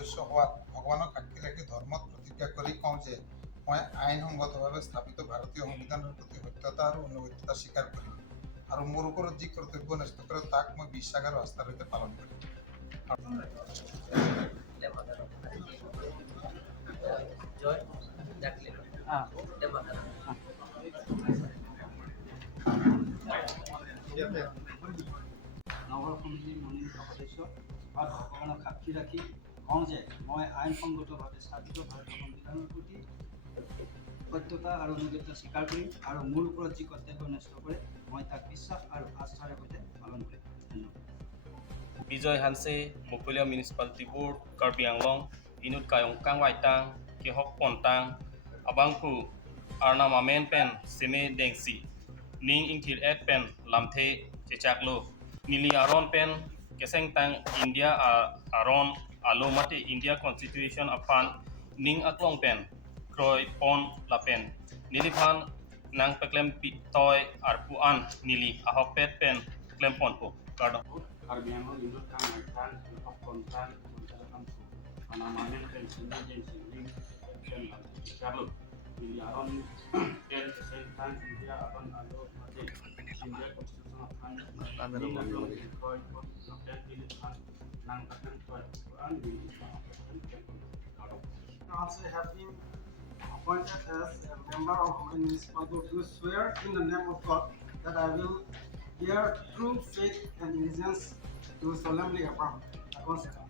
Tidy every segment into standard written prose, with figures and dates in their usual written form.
সদস্য হওয়াত ভগৱানক সাক্ষী ৰাখি ধৰ্মত প্ৰতিজ্ঞা কৰি কওঁ যে মই আইনসংগতভাৱে স্থাপিত ভাৰতীয় সংবিধানৰ প্ৰতি সত্যতা আৰু অনুগত্যতা স্বীকাৰ কৰিম আৰু মোৰ ওপৰত যি কৰ্তব্য ন্যস্ত কৰে তাক মই বিশ্বাস আৰু আস্থাৰ সৈতে পালন কৰিম। নগৰ সমিতিৰ মনোনীত সদস্য বা ভগৱানক সাক্ষী ৰাখি কওঁ যে মই আইনসংগতভাৱে স্থাপিত ভাৰতীয় সংবিধানৰ প্ৰতি সত্যতা আৰু অনুগত্যতা স্বীকাৰ কৰিম আৰু মোৰ ওপৰত যি কৰ্তব্য ন্যস্ত কৰে মই তাক বিশ্বাস আৰু আস্থাৰে সৈতে পালন কৰিম। ধন্যবাদ। Bijoy Hanse, Mukulia Municipality Board, Karbi Anglong, Inut Kayong Kang Waitang, Kepekpon Tang, Abangku, Arna Mamen Pen, Seme Dengsi, Ning Ingkir Ed Pen, Lamthe, Chechaklo, Nili Aron Pen, Keseng Tang, India Aron, Alomati, India Constitution Apan, Ning Aklong Pen, Kroy Pon Lapen, Nili Pan, Nang Peklem Pitoy, Arpuan, Nili, Ahopet Pen, Klempon Po, Kardo. Karbi Anglong, Inut Kang Waitang, Kepekpon Tang, Arna Mamen Pen, Seme Dengsi, Ning Pen, Chechaklo, Nili Aron Pen, Keseng Tang, India Aron, Alomati, India Constitution Apan, Ning Aklong Pen, Kroy Pon Lapen, Nili Pan, Nang Peklem Pitoy, Arpuan, Nili, Ahopet Pen, Klempon Po, Kardo. Also have been appointed as a member of the municipal board to swear in the name of God that I will bear true faith and allegiance to solemnly affirm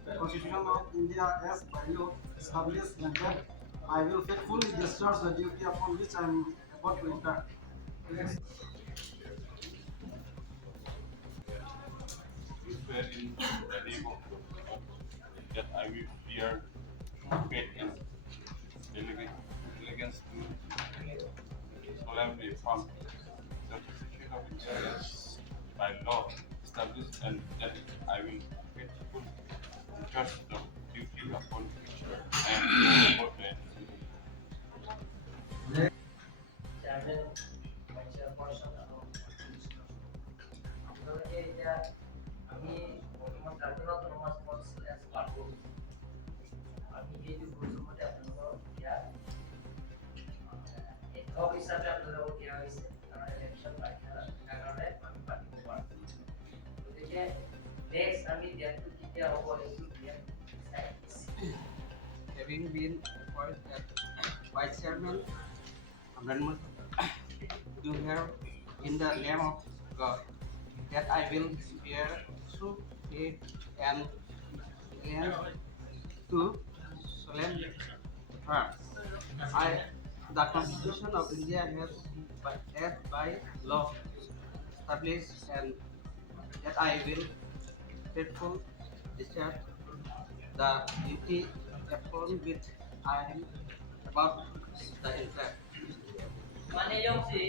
the Constitution of India as by law established and that I will faithfully discharge the duty upon which I am about to enter. You swear in the name of God that I will bear faith and allegiance to solemnly affirm the Constitution of India as by law established and that I will faithfully discharge the duty upon which I am about to enter. আমি বৰ্তমান জাতীয় autonomous council age part আমি এইটো বস্তুমতে আপোনালোকক এতিয়া একক হিচাপে আপোনালোকক দিয়া হৈছে কাৰণ ইলেকশ্যন পাইখানাৰ কাৰণে আমি পাতিব পাৰোঁ। গতিকে নেক্সট আমি ডেটটো কেতিয়া হ'ব সেইটো date Having been appointed as Vice Chairman, amendment do here in the name of God that I will bear true faith and allegiance to solemnly affirm the Constitution of India as by law established and that I will faithfully discharge the duty upon which I am about to enter. মানে yung si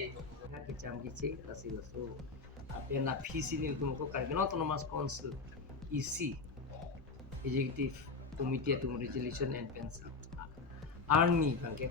kicam kicik kasi so apa na visi ni tumko Karbi Autonomous Council EC Executive Committee to Resolution and Pension Army bangke